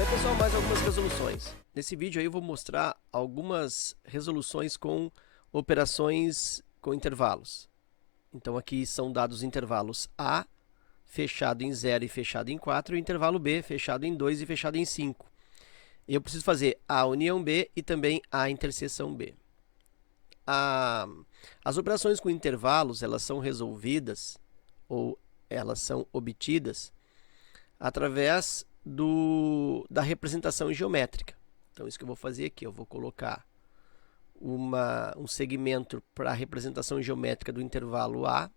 Bem, pessoal, mais algumas resoluções. Nesse vídeo aí eu vou mostrar algumas resoluções com operações com intervalos. Então aqui são dados intervalos A, fechado em 0 e fechado em 4, e o intervalo B, fechado em 2 e fechado em 5. E eu preciso fazer A união B e também A interseção B. As operações com intervalos, elas são resolvidas, ou elas são obtidas, através da representação geométrica. Então, isso que eu vou fazer aqui, eu vou colocar um segmento para a representação geométrica do intervalo A.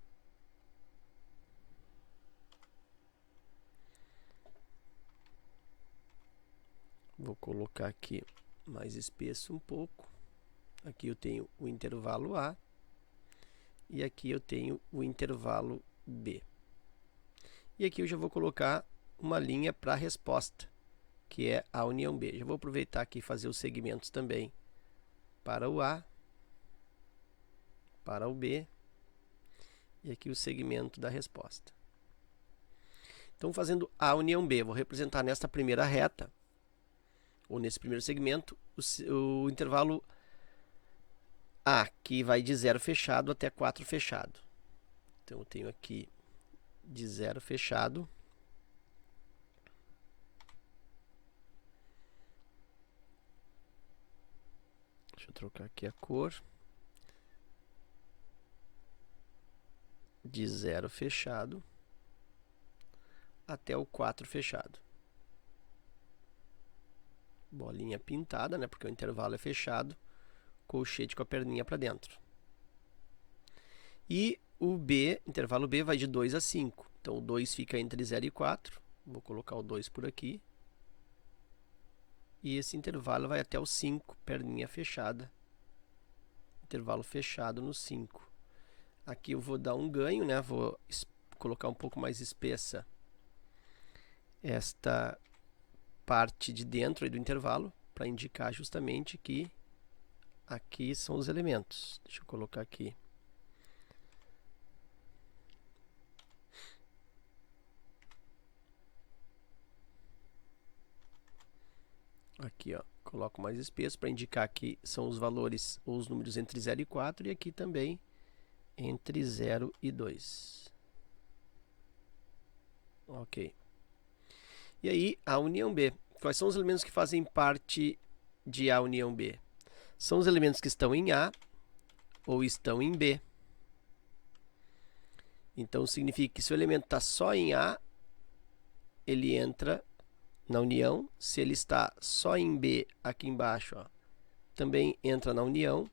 Vou colocar aqui mais espesso um pouco. Aqui eu tenho o intervalo A e aqui eu tenho o intervalo B. E aqui eu já vou colocar uma linha para a resposta, que é a união B. Já vou aproveitar aqui e fazer os segmentos também para o A, para o B, e aqui o segmento da resposta. Então, fazendo A união B, vou representar nesta primeira reta, ou nesse primeiro segmento, o intervalo A, que vai de 0 fechado até 4 fechado. Então, eu tenho aqui de 0 fechado. Deixa eu trocar aqui a cor. De 0 fechado até o 4 fechado. Bolinha pintada, né? Porque o intervalo é fechado. Colchete com a perninha para dentro. E o B, intervalo B, vai de 2 a 5. Então, o 2 fica entre 0 e 4. Vou colocar o 2 por aqui. E esse intervalo vai até o 5, perninha fechada. Intervalo fechado no 5. Aqui eu vou dar um ganho, né? Vou colocar um pouco mais espessa esta parte de dentro aí do intervalo, para indicar justamente que aqui são os elementos. Deixa eu colocar aqui. Aqui, ó, coloco mais espesso para indicar que são os valores ou os números entre 0 e 4, e aqui também entre 0 e 2. Ok. E aí, A união B. Quais são os elementos que fazem parte de A união B? São os elementos que estão em A ou estão em B. Então, significa que se o elemento está só em A, ele entra na união. Se ele está só em B, aqui embaixo, ó, também entra na união.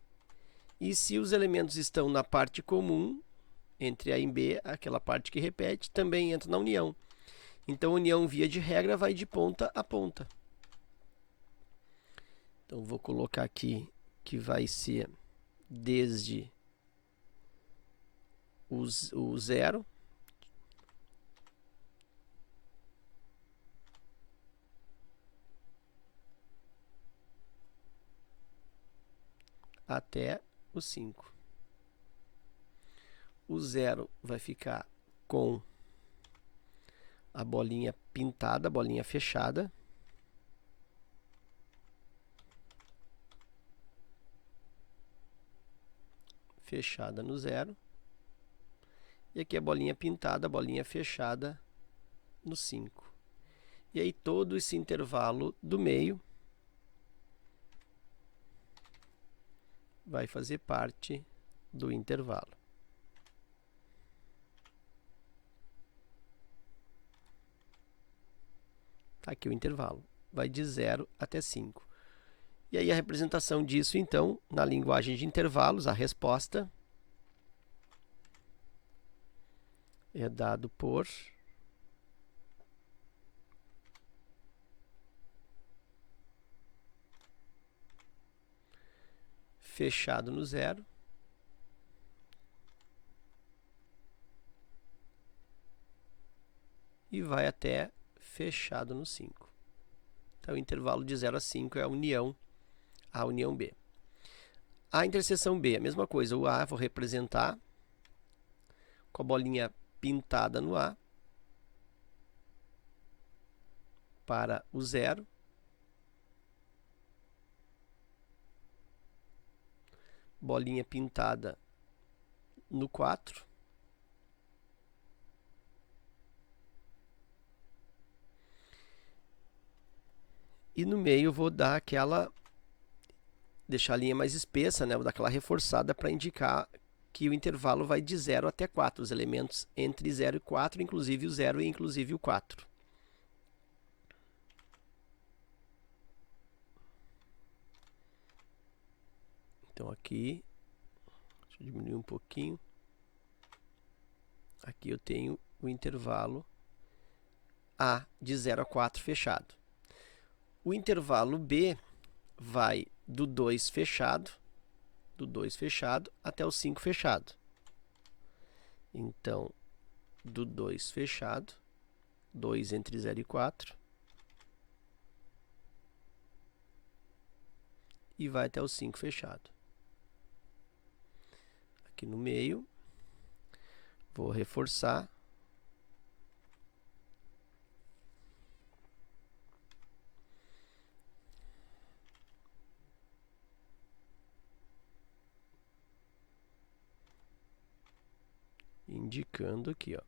E se os elementos estão na parte comum, entre A e B, aquela parte que repete, também entra na união. Então, a união, via de regra, vai de ponta a ponta. Então, vou colocar aqui que vai ser desde o 0 até o 5. O 0 vai ficar com a bolinha pintada, a bolinha fechada. Fechada no 0. E aqui a bolinha pintada, a bolinha fechada no 5. E aí todo esse intervalo do meio vai fazer parte do intervalo. Tá aqui o intervalo, vai de 0 até 5. E aí a representação disso, então, na linguagem de intervalos, a resposta é dado por fechado no 0 e vai até fechado no 5. Então, o intervalo de 0 a 5 é a união B. A interseção B, a mesma coisa. O A vou representar com a bolinha pintada no A para o 0. bolinha pintada no 4. E no meio eu vou dar deixar a linha mais espessa, né? Vou dar aquela reforçada para indicar que o intervalo vai de 0 até 4, os elementos entre 0 e 4, inclusive o 0 e inclusive o 4. Então aqui, deixa eu diminuir um pouquinho. Aqui eu tenho o intervalo A de 0 a 4 fechado. O intervalo B vai do 2 fechado até o 5 fechado. Então, do 2 fechado, 2 entre 0 e 4, e vai até o 5 fechado. Aqui no meio, vou reforçar. Indicando aqui, ó,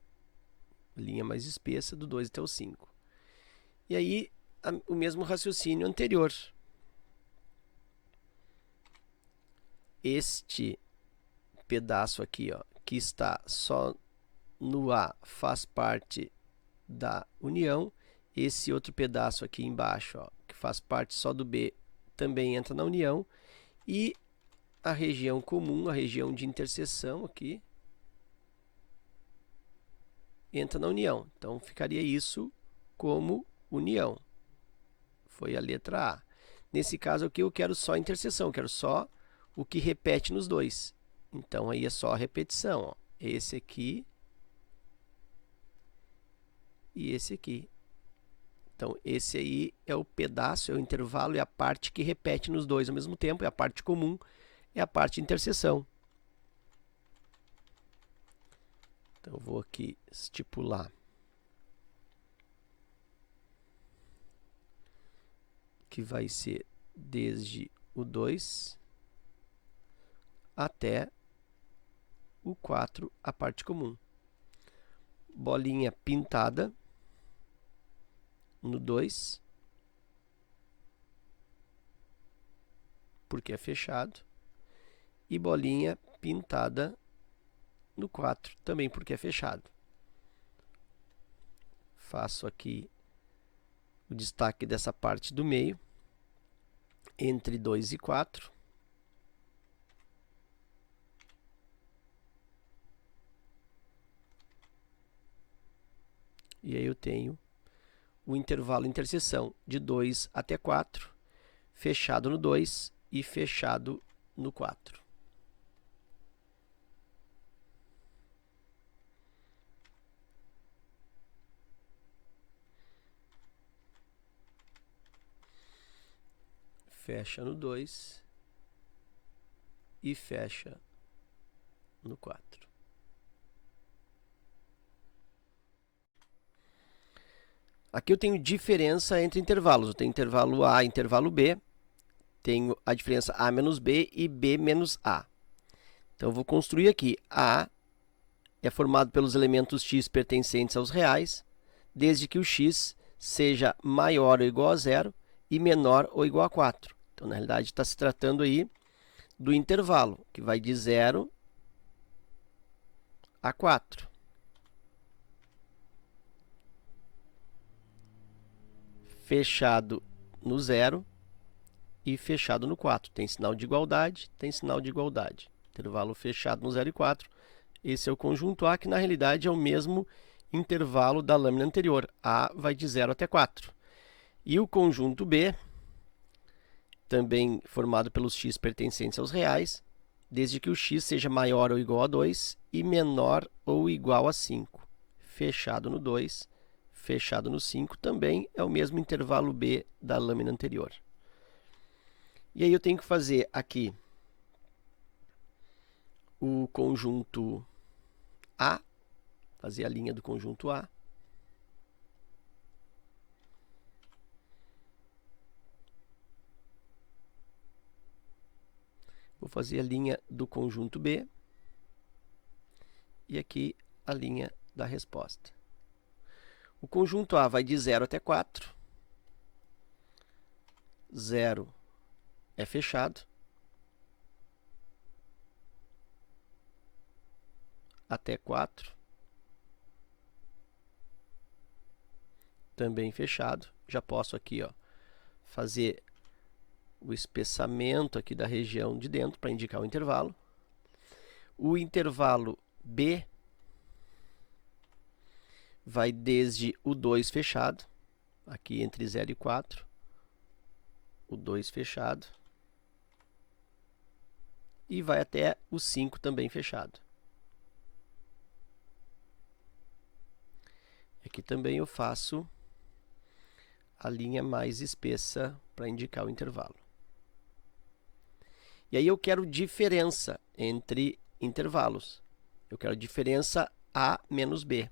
linha mais espessa do 2 até o 5. E aí, o mesmo raciocínio anterior. Este pedaço aqui, ó, que está só no A, faz parte da união. Esse outro pedaço aqui embaixo, ó, que faz parte só do B, também entra na união. E a região comum, a região de interseção aqui, entra na união. Então, ficaria isso como união. Foi a letra A. Nesse caso aqui, eu quero só interseção, eu quero só o que repete nos dois. Então, aí é só a repetição. Ó. Esse aqui e esse aqui. Então, esse aí é o pedaço, é o intervalo, é a parte que repete nos dois ao mesmo tempo, é a parte comum, é a parte de interseção. Então, eu vou aqui estipular que vai ser desde o 2 até o 4, a parte comum. Bolinha pintada no 2, porque é fechado, e bolinha pintada no 4, também porque é fechado. Faço aqui o destaque dessa parte do meio, entre 2 e 4. E aí eu tenho o intervalo interseção de 2 até 4, fechado no 2 e fechado no 4. Fecha no 2 e fecha no 4. Aqui eu tenho diferença entre intervalos. Eu tenho intervalo A e intervalo B. Tenho a diferença A menos B e B menos A. Então, eu vou construir aqui. A é formado pelos elementos x pertencentes aos reais, desde que o x seja maior ou igual a 0 e menor ou igual a 4. Então, na realidade, está se tratando aí do intervalo, que vai de 0 a 4. Fechado no 0 e fechado no 4. Tem sinal de igualdade, tem sinal de igualdade. Intervalo fechado no 0 e 4. Esse é o conjunto A, que na realidade é o mesmo intervalo da lâmina anterior. A vai de 0 até 4. E o conjunto B, também formado pelos x pertencentes aos reais, desde que o x seja maior ou igual a 2 e menor ou igual a 5. Fechado no 2, fechado no 5, também é o mesmo intervalo B da lâmina anterior. E aí eu tenho que fazer aqui o conjunto A, fazer a linha do conjunto A. Vou fazer a linha do conjunto B e aqui a linha da resposta. O conjunto A vai de 0 até 4. 0 é fechado. Até 4. Também fechado. Já posso aqui, ó, fazer o espessamento aqui da região de dentro para indicar o intervalo. O intervalo B vai desde o 2 fechado, aqui entre 0 e 4, o 2 fechado, e vai até o 5 também fechado. Aqui também eu faço a linha mais espessa para indicar o intervalo. E aí eu quero diferença entre intervalos. Eu quero diferença A menos B.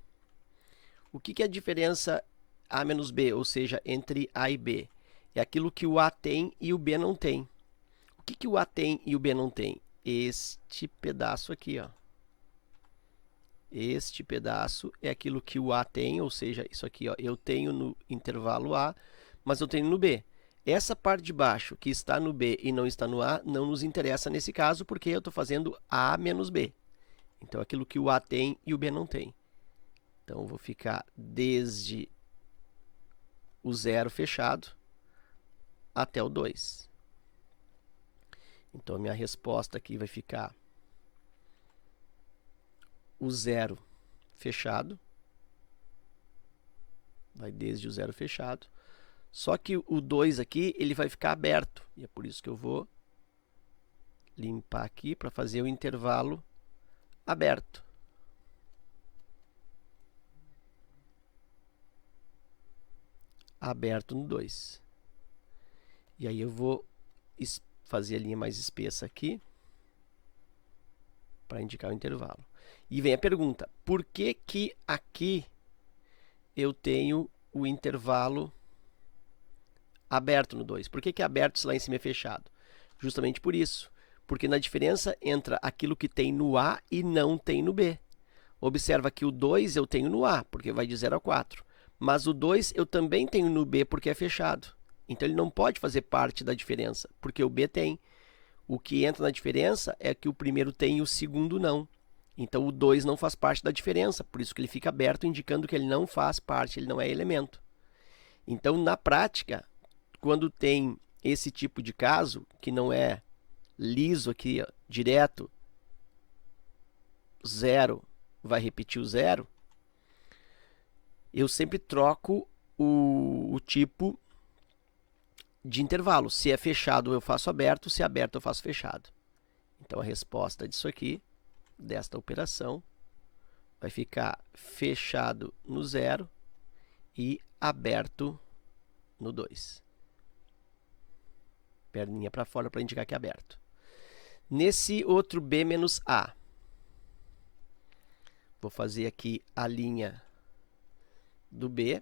O que é a diferença A menos B, ou seja, entre A e B? É aquilo que o A tem e o B não tem. O que o A tem e o B não tem? Este pedaço aqui, ó. Este pedaço é aquilo que o A tem, ou seja, isso aqui, ó, eu tenho no intervalo A, mas eu tenho no B. Essa parte de baixo, que está no B e não está no A, não nos interessa nesse caso, porque eu estou fazendo A menos B. Então, aquilo que o A tem e o B não tem. Então, eu vou ficar desde o 0 fechado até o 2. Então, a minha resposta aqui vai ficar o 0 fechado. Vai desde o 0 fechado. Só que o 2 aqui, ele vai ficar aberto. E é por isso que eu vou limpar aqui para fazer o intervalo aberto. Aberto no 2. E aí eu vou fazer a linha mais espessa aqui para indicar o intervalo. E vem a pergunta, por que que aqui eu tenho o intervalo aberto no 2? Por que que é aberto se lá em cima é fechado? Justamente por isso, porque na diferença entra aquilo que tem no A e não tem no B. Observa que o 2 eu tenho no A, porque vai de 0 a 4. Mas o 2 eu também tenho no B, porque é fechado. Então, ele não pode fazer parte da diferença, porque o B tem. O que entra na diferença é que o primeiro tem e o segundo não. Então, o 2 não faz parte da diferença, por isso que ele fica aberto, indicando que ele não faz parte, ele não é elemento. Então, na prática, quando tem esse tipo de caso, que não é liso aqui, ó, direto, 0 vai repetir o 0, eu sempre troco o tipo de intervalo. Se é fechado, eu faço aberto, se é aberto, eu faço fechado. Então, a resposta disso aqui, desta operação, vai ficar fechado no 0 e aberto no 2. Perninha para fora para indicar que é aberto. Nesse outro B menos A, vou fazer aqui a linha do B.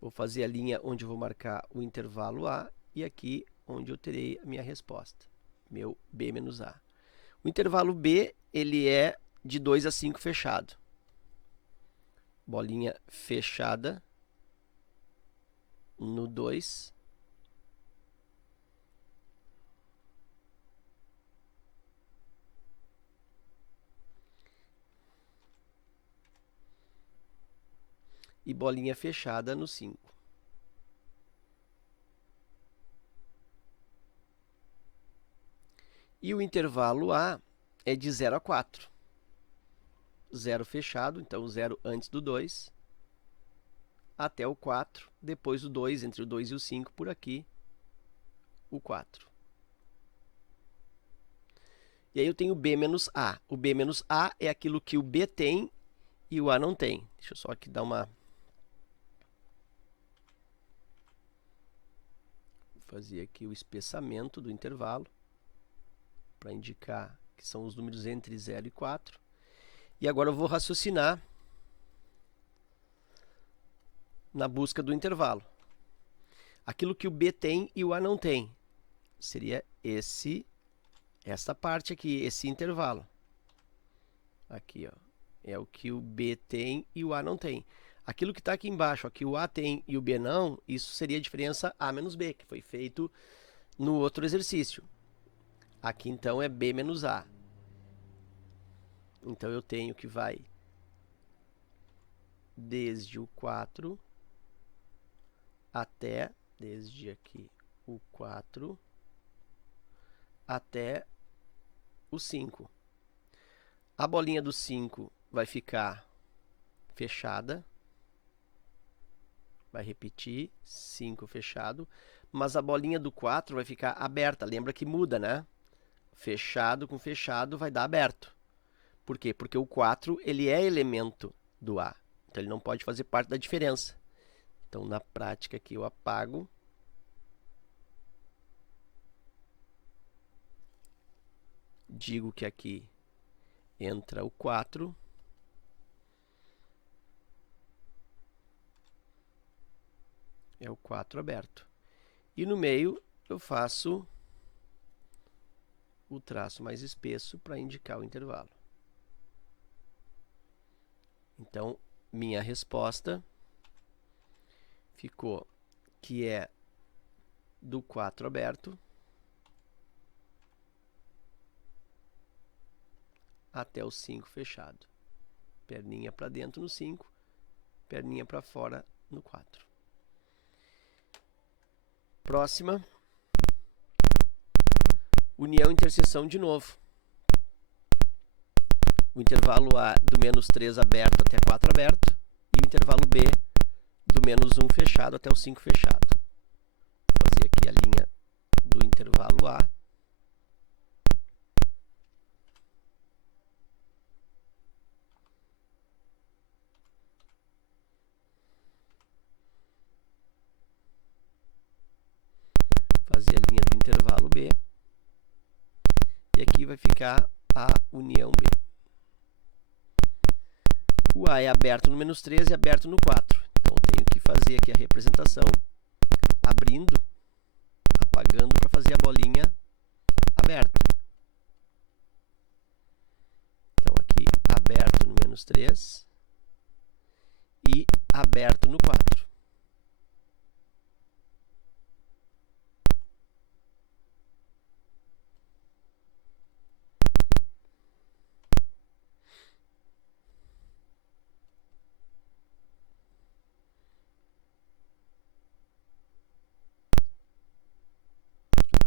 Vou fazer a linha onde eu vou marcar o intervalo A e aqui onde eu terei a minha resposta, meu B menos A. O intervalo B, ele é de 2 a 5 fechado. Bolinha fechada no 2. E bolinha fechada no 5. E o intervalo A é de 0 a 4. 0 fechado, então 0 antes do 2, até o 4, depois o 2, entre o 2 e o 5, por aqui, o 4. E aí eu tenho B menos A. O B menos A é aquilo que o B tem e o A não tem. Deixa eu só aqui dar uma... Vou fazer aqui o espessamento do intervalo, para indicar que são os números entre 0 e 4. E agora eu vou raciocinar na busca do intervalo. Aquilo que o B tem e o A não tem. Seria essa parte aqui, esse intervalo. Aqui, ó, é o que o B tem e o A não tem. Aquilo que está aqui embaixo, ó, que o A tem e o B não, isso seria a diferença A menos B, que foi feito no outro exercício. Aqui, então, é B menos A. Então, eu tenho que vai desde o 4 até, desde aqui o 4 até o 5. A bolinha do 5 vai ficar fechada. Vai repetir, 5 fechado. Mas a bolinha do 4 vai ficar aberta. Lembra que muda, né? Fechado com fechado vai dar aberto. Por quê? Porque o 4 ele é elemento do A. Então, ele não pode fazer parte da diferença. Então, na prática aqui, eu apago. Digo que aqui entra o 4. É o 4 aberto. E no meio, eu faço o traço mais espesso para indicar o intervalo. Então, minha resposta ficou que é do 4 aberto até o 5 fechado. Perninha para dentro no 5, perninha para fora no 4. Próxima. União e interseção de novo. O intervalo A do menos 3 aberto até 4 aberto e o intervalo B do menos 1 fechado até o 5 fechado. Vou fazer aqui a linha do intervalo A. Fazer a linha do intervalo B. E aqui vai ficar a união B. O A é aberto no menos 3 e aberto no 4. Então, eu tenho que fazer aqui a representação abrindo, apagando para fazer a bolinha aberta. Então, aqui aberto no menos 3 e aberto no 4.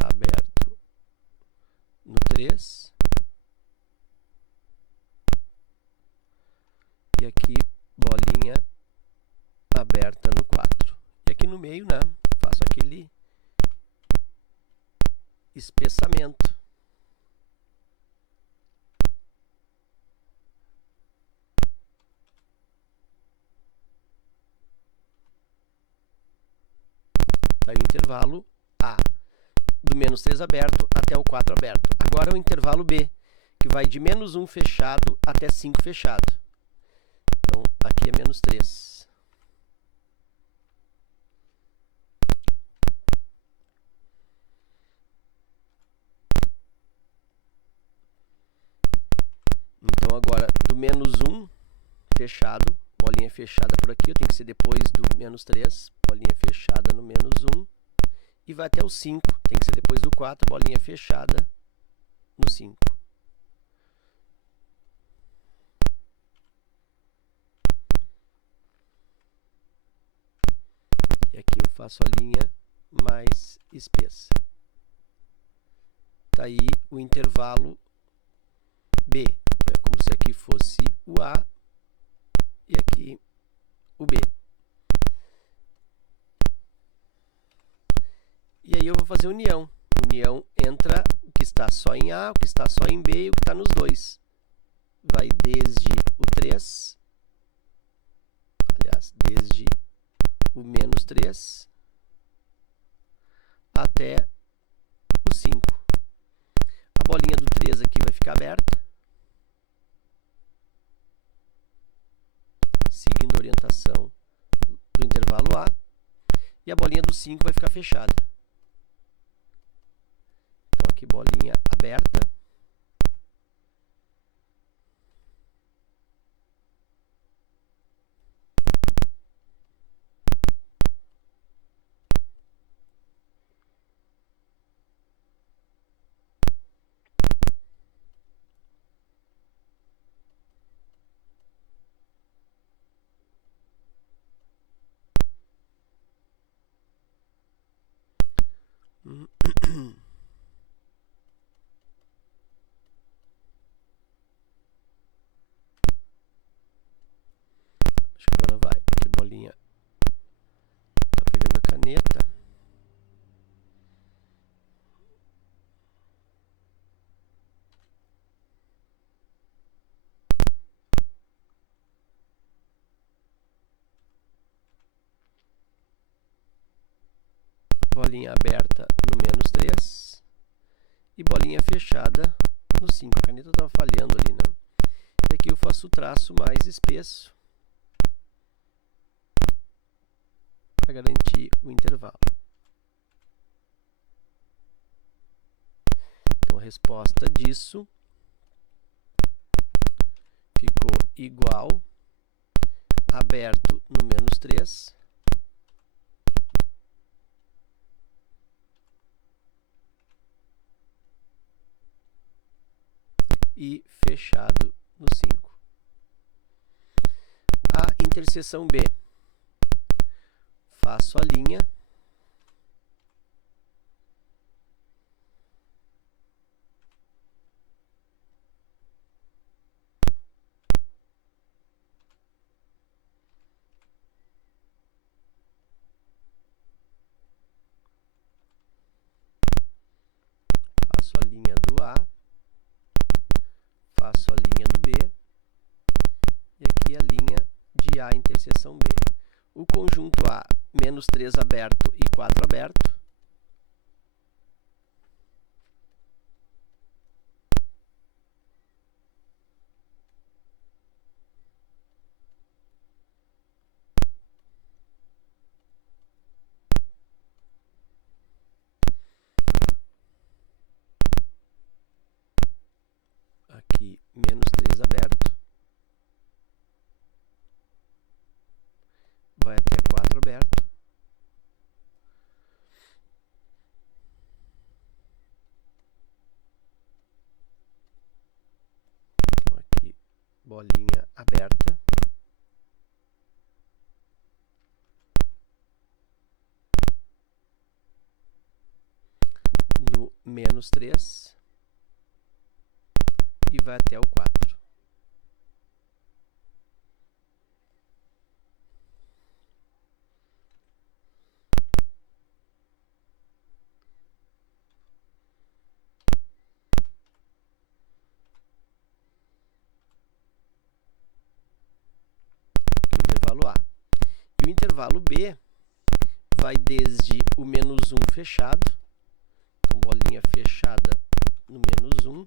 Aberto no 3 e aqui bolinha aberta no 4. E aqui no meio, né, faço aquele espessamento. Tá aí o intervalo A do menos 3 aberto até o 4 aberto. Agora é o intervalo B, que vai de menos 1 fechado até 5 fechado. Então, aqui é menos 3. Então, agora, do menos 1 fechado, bolinha fechada por aqui, eu tenho que ser depois do menos 3, bolinha fechada no menos 1. E vai até o 5, tem que ser depois do 4, bolinha fechada no 5. E aqui eu faço a linha mais espessa. Está aí o intervalo B. Então, é como se aqui fosse o A e aqui o B. E aí eu vou fazer união. União entra o que está só em A, o que está só em B e o que está nos dois. Vai desde o 3, aliás, desde o menos 3 até o 5. A bolinha do 3 aqui vai ficar aberta, seguindo a orientação do intervalo intervalo A, e a bolinha do 5 vai ficar fechada. Então, aqui bolinha aberta. Acho que agora vai, porque a bolinha tá pegando a caneta. Bolinha aberta no menos 3 e bolinha fechada no 5. A caneta estava falhando ali, né? E aqui eu faço o traço mais espesso para garantir o intervalo. Então, a resposta disso ficou igual, aberto no menos 3 e fechado no 5. A interseção B. Faço a linha. Faço a linha do A. Faço a linha do B. E aqui a linha de A interseção B. O conjunto A, menos 3 aberto e 4 aberto. Aqui, menos 3 aberto. Vai até 4 aberto. Então, aqui, bolinha aberta. No menos 3. E vai até o 4. Intervalo A. E o intervalo B vai desde o menos 1 fechado. Então, bolinha fechada no menos 1.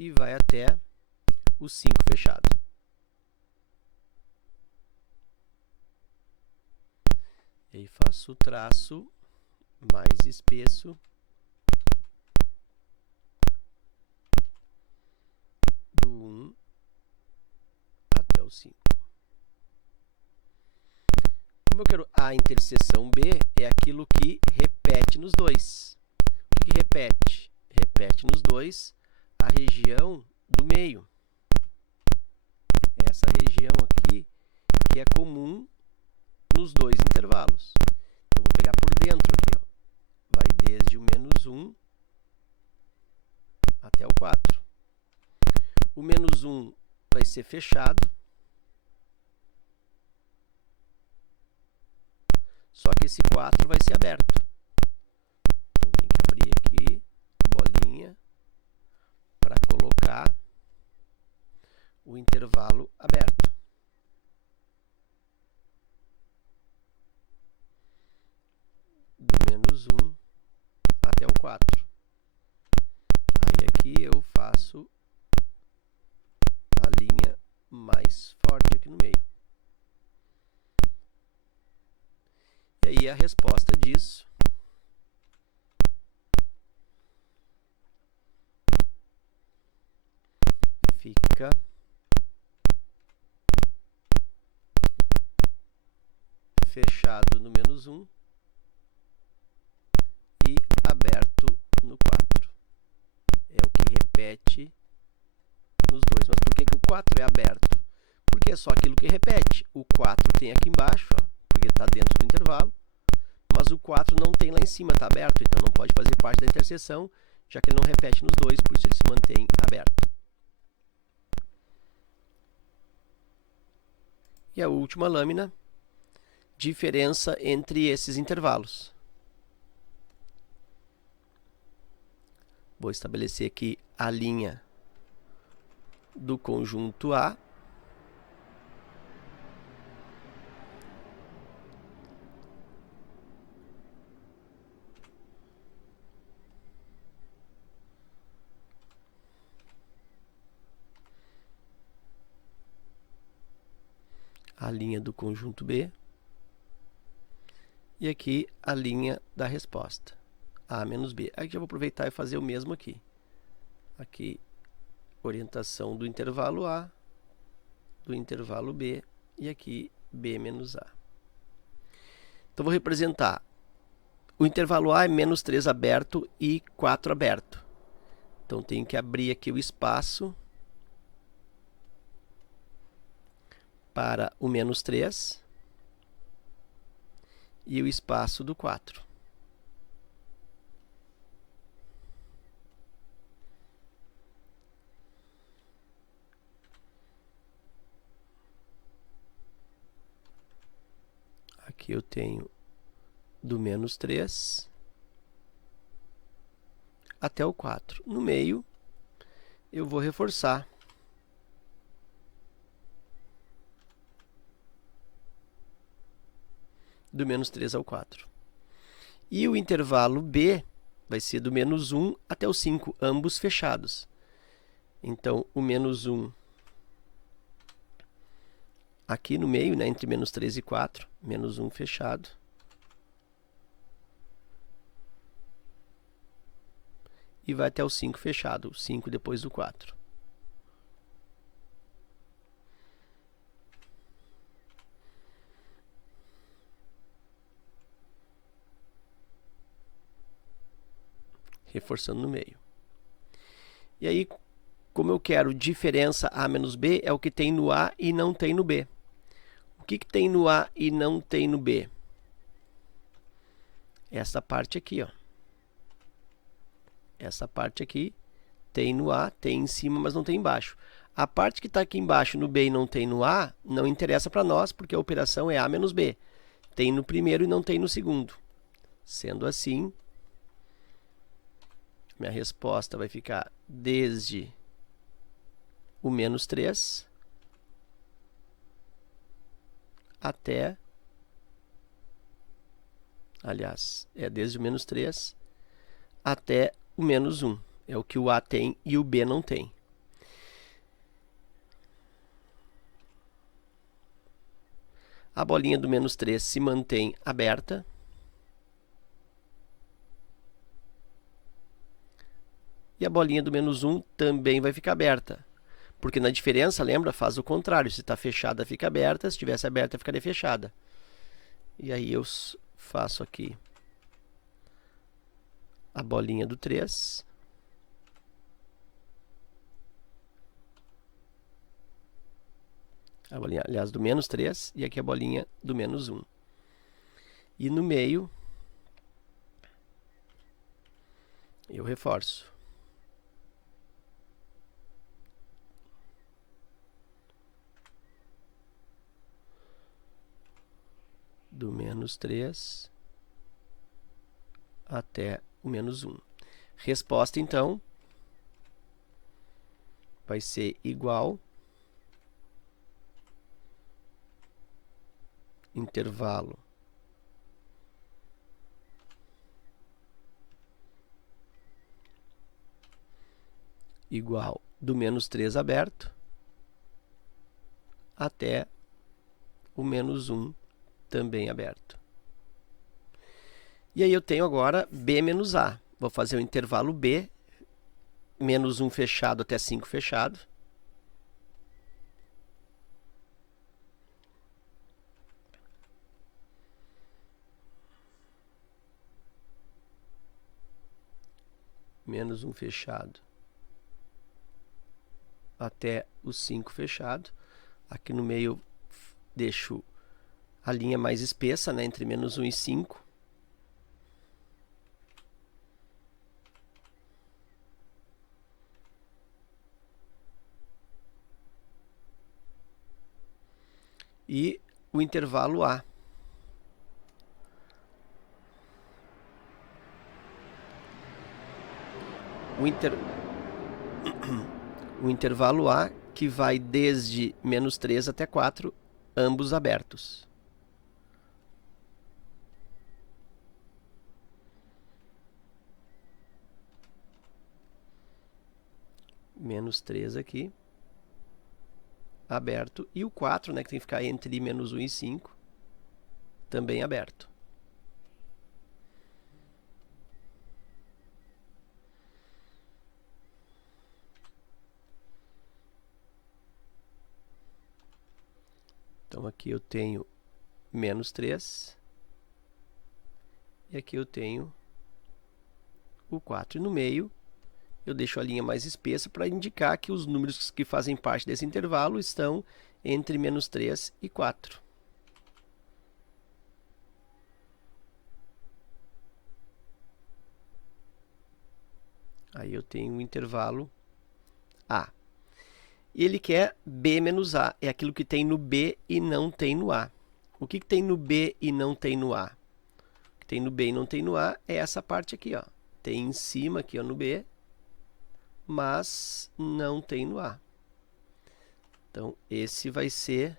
E vai até o 5 fechado. E aí faço o traço mais espesso do 1 até o 5. Como eu quero A interseção B, é aquilo que repete nos dois. O que repete? Repete nos dois a região do meio. Essa região aqui que é comum nos dois intervalos. Então, vou pegar por dentro aqui, ó. Vai desde o menos 1 até o 4. O menos 1 vai ser fechado. Só que esse 4 vai ser aberto. Então, tem que abrir aqui a bolinha para colocar o intervalo aberto. aqui eu faço a linha mais forte aqui no meio. E aí a resposta disso fica fechado no -1 e aberto no 4. É o que repete nos dois. Mas por que o 4 é aberto? Porque é só aquilo que repete. O 4 tem aqui embaixo, ó, porque está dentro do intervalo, mas o 4 não tem lá em cima, está aberto, então não pode fazer parte da interseção, já que ele não repete nos dois, por isso ele se mantém aberto. E a última lâmina, diferença entre esses intervalos. Vou estabelecer aqui a linha do conjunto A. A linha do conjunto B. E aqui a linha da resposta, A menos B. Aqui eu vou aproveitar e fazer o mesmo aqui. Aqui, orientação do intervalo A, do intervalo B, e aqui B menos A. Então, vou representar. O intervalo A é -3 aberto e 4 aberto. Então, tenho que abrir aqui o espaço para o -3 e o espaço do 4. Aqui eu tenho do -3 até o 4. No meio, eu vou reforçar. Do -3 ao 4. E o intervalo B vai ser do -1 até o 5, ambos fechados. Então, o -1 aqui no meio, né, entre -3 e 4, -1 fechado. E vai até o 5 fechado, o 5 depois do 4. Reforçando no meio. E aí, como eu quero diferença A menos B, é o que tem no A e não tem no B. O que tem no A e não tem no B? Essa parte aqui, ó. Essa parte aqui tem no A, tem em cima, mas não tem embaixo. A parte que está aqui embaixo no B e não tem no A, não interessa para nós, porque a operação é A menos B. Tem no primeiro e não tem no segundo. Sendo assim, minha resposta vai ficar desde o -3 até, aliás, é desde o -3 até o -1. É o que o A tem e o B não tem. A bolinha do -3 se mantém aberta. E a bolinha do -1 também vai ficar aberta. Porque na diferença, lembra, faz o contrário. Se está fechada, fica aberta. Se estivesse aberta, ficaria fechada. E aí eu faço aqui a bolinha do 3. A bolinha, aliás, do -3. E aqui a bolinha do -1. E no meio, eu reforço. Do -3 até o -1. Resposta, então, vai ser igual intervalo igual do menos 3 aberto até o menos 1 também aberto. E aí eu tenho agora B menos A. Vou fazer o intervalo B, menos 1 fechado até 5 fechado. Menos 1 fechado até o 5 fechado. Aqui no meio eu deixo a linha mais espessa, né, entre menos 1 e 5. E o intervalo A. O intervalo A, que vai desde menos 3 até 4, ambos abertos. Menos 3 aqui, aberto. E o 4, né, que tem que ficar entre menos 1 e 5, também aberto. Então, aqui eu tenho menos 3. E aqui eu tenho o 4. E no meio, eu deixo a linha mais espessa para indicar que os números que fazem parte desse intervalo estão entre menos 3 e 4. Aí eu tenho o intervalo A. E ele quer B menos A. É aquilo que tem no B e não tem no A. O que tem no B e não tem no A? O que tem no B e não tem no A é essa parte aqui, ó. Tem em cima aqui, ó, no B, mas não tem no A. Então, esse vai ser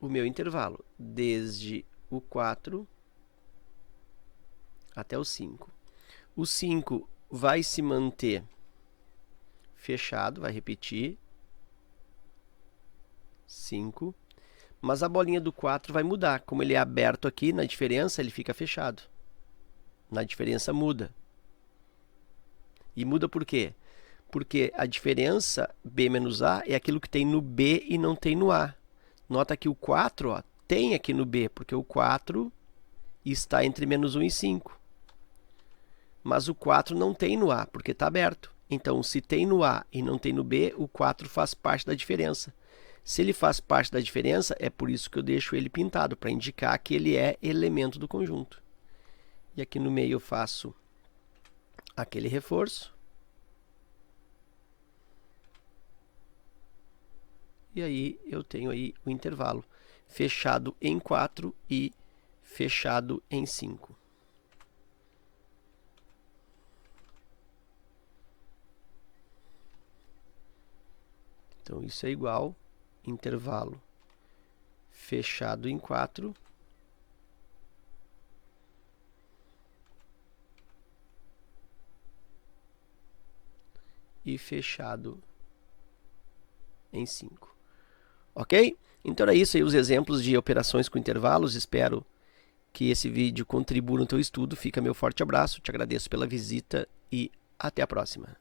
o meu intervalo, desde o 4 até o 5. O 5 vai se manter fechado, vai repetir, 5, mas a bolinha do 4 vai mudar. Como ele é aberto aqui, na diferença ele fica fechado. Na diferença muda. E muda por quê? Porque a diferença B menos A é aquilo que tem no B e não tem no A. Nota que o 4, ó, tem aqui no B, porque o 4 está entre menos 1 e 5. Mas o 4 não tem no A, porque está aberto. Então, se tem no A e não tem no B, o 4 faz parte da diferença. Se ele faz parte da diferença, é por isso que eu deixo ele pintado, para indicar que ele é elemento do conjunto. E aqui no meio eu faço aquele reforço. E aí eu tenho aí o intervalo fechado em 4 e fechado em 5. Então, isso é igual intervalo fechado em 4 e fechado em 5. Ok? Então, era isso aí, os exemplos de operações com intervalos. Espero que esse vídeo contribua no teu estudo. Fica meu forte abraço, te agradeço pela visita e até a próxima.